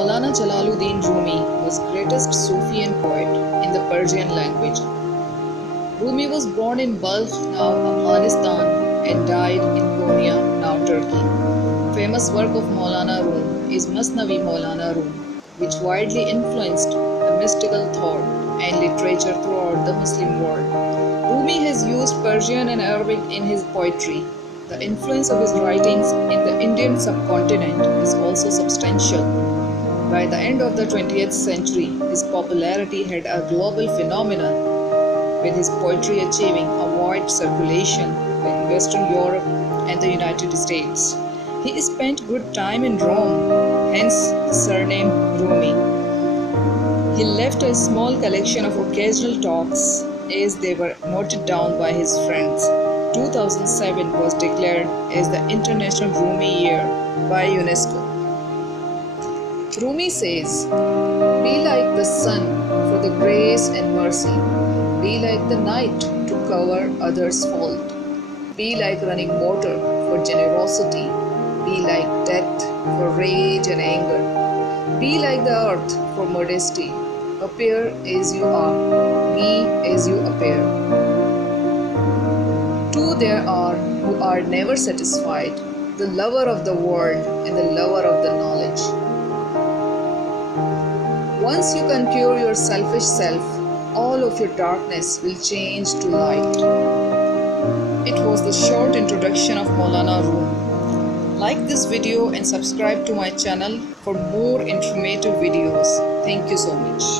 Molana Jalaluddin Rumi was greatest Sufi and poet in the Persian language. Rumi was born in Balkh, now Afghanistan, and died in Konya, now Turkey. Famous work of Molana Rum is Masnavi Molana Rum, which widely influenced the mystical thought and literature throughout the Muslim world. Rumi has used Persian and Arabic in his poetry. The influence of his writings in the Indian subcontinent is also substantial. By the end of the 20th century, his popularity had a global phenomenon, with his poetry achieving a wide circulation in Western Europe and the United States. He spent good time in Rome, hence the surname Rumi. He left a small collection of occasional talks as they were noted down by his friends. 2007 was declared as the International Rumi Year by UNESCO. Rumi says, "Be like the sun for the grace and mercy. Be like the night to cover others' fault. Be like running water for generosity. Be like death for rage and anger. Be like the earth for modesty. Appear as you are. Be as you appear." Two there are who are never satisfied, the lover of the world and the lover of the knowledge. Once you conquer your selfish self, all of your darkness will change to light. It was the short introduction of Molana Rum. Like this video and subscribe to my channel for more informative videos. Thank you so much.